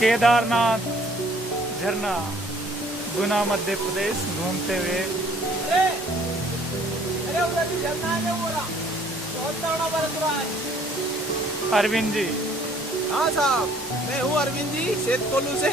केदारनाथ झरना गुना मध्य प्रदेश घूमते हुए। अरे उधर भी झरना है वो रहा, बहुत तगड़ा बरस रहा है। अरविंद जी। हाँ साहब, मैं हूँ अरविंद जी, सेठ कोल्लू से।